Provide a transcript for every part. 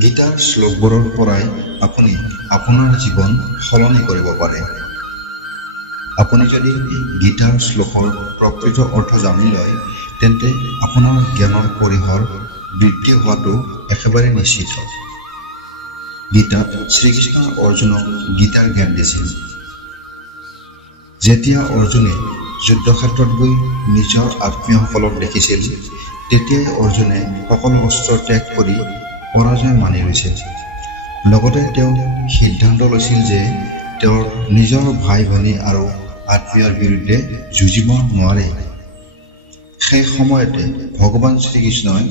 গীতাৰ শ্লোকবোৰৰ পৰাই আপুনি আপোনাৰ জীৱন সলনি কৰিব পাৰে। আপুনি যদি গীতাৰ শ্লোকৰ প্ৰকৃত অৰ্থ জানি লয়, তেন্তে আপোনাৰ জ্ঞানৰ পৰিসৰ বৃদ্ধি হোৱাটো একেবাৰে নিশ্চিত। গীতাত শ্ৰীকৃষ্ণ অৰ্জুনক গীতাৰ জ্ঞান দিছিল। যেতিয়া অৰ্জুনে যুদ্ধক্ষেত্ৰত গৈ নিজৰ আত্মীয়সকলক দেখিছিল, তেতিয়াই অৰ্জুনে সকলো অস্ত্ৰ ত্যাগ কৰি পৰাজয় মানি লৈছিল। লগতে তেওঁ সিদ্ধান্ত লৈছিল যে তেওঁৰ নিজৰ ভাই ভনী আৰু আত্মীয়ৰ বিৰুদ্ধে যুঁজিব নোৱাৰে। সেই সময়তে ভগৱান শ্ৰীকৃষ্ণই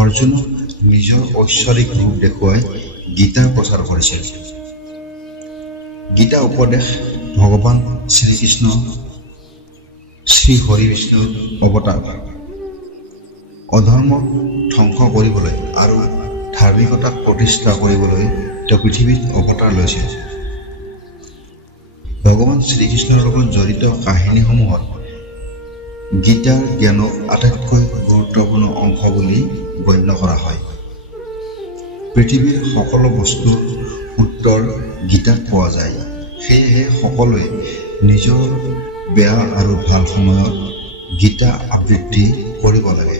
অৰ্জুনক নিজৰ ঐশ্বৰিক ৰূপ দেখুৱাই গীতা প্ৰচাৰ কৰিছিল। গীতা উপদেশ ভগৱান শ্ৰীকৃষ্ণ শ্ৰী হৰি বিষ্ণুৰ অৱতাৰ। অধৰ্মক ধ্বংস কৰিবলৈ আৰু ধাৰ্মিকতাক প্ৰতিষ্ঠা কৰিবলৈ তেওঁ পৃথিৱীত অৱতাৰ লৈছিল। ভগৱান শ্ৰীকৃষ্ণৰ লগত জড়িত কাহিনীসমূহত গীতাৰ জ্ঞানক আটাইতকৈ গুৰুত্বপূৰ্ণ অংশ বুলি গণ্য কৰা হয়। পৃথিৱীৰ সকলো বস্তুৰ উত্তৰ গীতাত পোৱা যায়। সেয়েহে সকলোৱে নিজৰ বেয়া আৰু ভাল সময়ত গীতা আবৃত্তি কৰিব লাগে।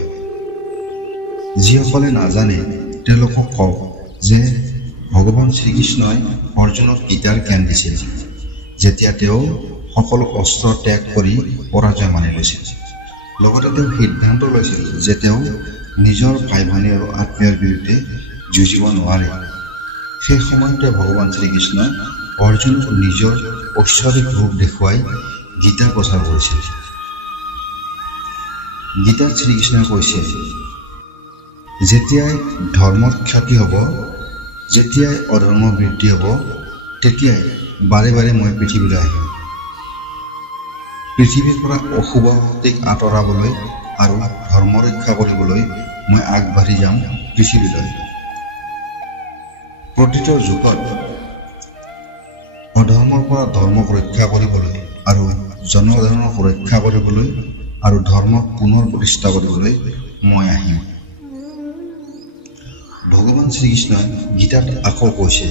যিসকলে নাজানে তেওঁলোকক কওক যে ভগৱান শ্ৰীকৃষ্ণই অৰ্জুনক গীতাৰ জ্ঞান দিছিল যেতিয়া তেওঁ সকলো অস্ত্ৰ ত্যাগ কৰি পৰাজয় মানি লৈছিল। লগতে তেওঁ সিদ্ধান্ত লৈছিল যে তেওঁ নিজৰ ভাই ভনী আৰু আত্মীয়ৰ বিৰুদ্ধে যুঁজিব নোৱাৰে। সেই সময়তে ভগৱান শ্ৰীকৃষ্ণই অৰ্জুনক নিজৰ ঐশ্বৰিক ৰূপ দেখুৱাই গীতা প্ৰচাৰ কৰিছিল। গীতাত শ্ৰীকৃষ্ণই কৈছে, যেতিয়াই ধৰ্মৰ ক্ষতি হ'ব, যেতিয়াই অধৰ্ম বৃদ্ধি হ'ব, তেতিয়াই বাৰে বাৰে মই পৃথিৱীলৈ আহিম। পৃথিৱীৰ পৰা অশুভ শক্তিক আঁতৰাবলৈ আৰু ধৰ্ম ৰক্ষা কৰিবলৈ মই আগবাঢ়ি যাম পৃথিৱীলৈ। প্ৰতিটো যুগত অধৰ্মৰ পৰা ধৰ্মক ৰক্ষা কৰিবলৈ আৰু জনসাধাৰণক ৰক্ষা কৰিবলৈ আৰু ধৰ্মক পুনৰ প্ৰতিষ্ঠা কৰিবলৈ মই আহিম। ভগৱান শ্ৰীকৃষ্ণই গীতাত আকৌ কৈছে,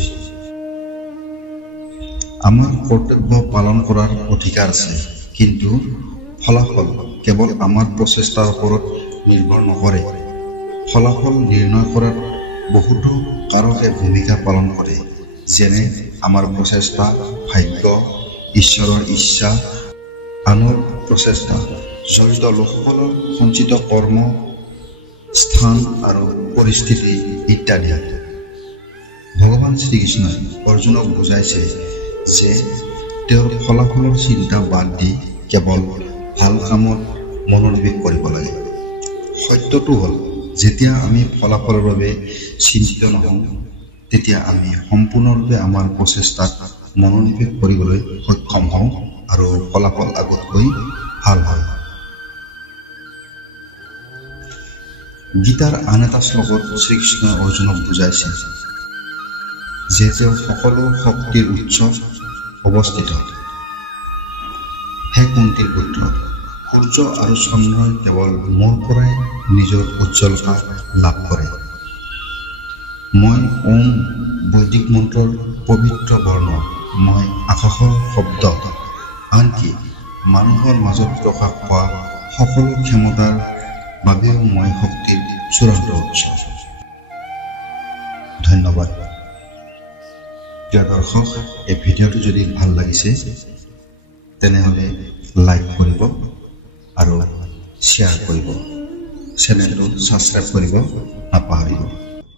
আমাৰ কৰ্তব্য পালন কৰাৰ অধিকাৰ আছে, কিন্তু ফলাফল কেৱল আমাৰ প্ৰচেষ্টাৰ ওপৰত নিৰ্ভৰ নকৰে। ফলাফল নিৰ্ণয় কৰাত বহুতো কাৰকে ভূমিকা পালন কৰে, যেনে আমাৰ প্ৰচেষ্টা, ভাগ্য, ঈশ্বৰৰ ইচ্ছা, আনৰ প্ৰচেষ্টা, জড়িত লোকসকলৰ সঞ্চিত কৰ্ম, স্থান আৰু পৰিস্থিতি ইত্যাদি। ভগৱান শ্ৰীকৃষ্ণই অৰ্জুনক বুজাইছে যে তেওঁৰ ফলাফলৰ চিন্তা বাদ দি কেৱল ভাল কামত মনোনিৱেশ কৰিব লাগে। সত্যটো হ'ল, যেতিয়া আমি ফলাফলৰ বাবে চিন্তিত নহওঁ, তেতিয়া আমি সম্পূৰ্ণৰূপে আমাৰ প্ৰচেষ্টাত মনোনিৱেশ কৰিবলৈ সক্ষম হওঁ আৰু ফলাফল আগতকৈ ভাল হয়। গীতাৰ আন এটা শ্লোকত শ্ৰীকৃষ্ণই অৰ্জুনক বুজাইছে যে তেওঁ সকলো শক্তিৰ উৎস অৱস্থিত। হে কুন্তীৰ পুত্ৰ, সূৰ্য আৰু চন্দ্ৰই কেৱল মোৰ পৰাই নিজৰ উজ্জ্বলতা লাভ কৰে। মই ওম বৈদিক মন্ত্ৰৰ পবিত্ৰ বৰ্ণ, মই আকাশৰ শব্দ, আনকি মানুহৰ মাজত প্ৰকাশ পোৱা সকলো ক্ষমতাৰ বাবেও মই শক্তিৰ চূড়ান্ত উৎস। ধন্যবাদ। প্ৰিয় দৰ্শক, এই ভিডিঅ'টো যদি ভাল লাগিছে তেনেহ'লে লাইক কৰিব আৰু শ্বেয়াৰ কৰিব। চেনেলটো ছাবস্ক্ৰাইব কৰিব নাপাহৰিব।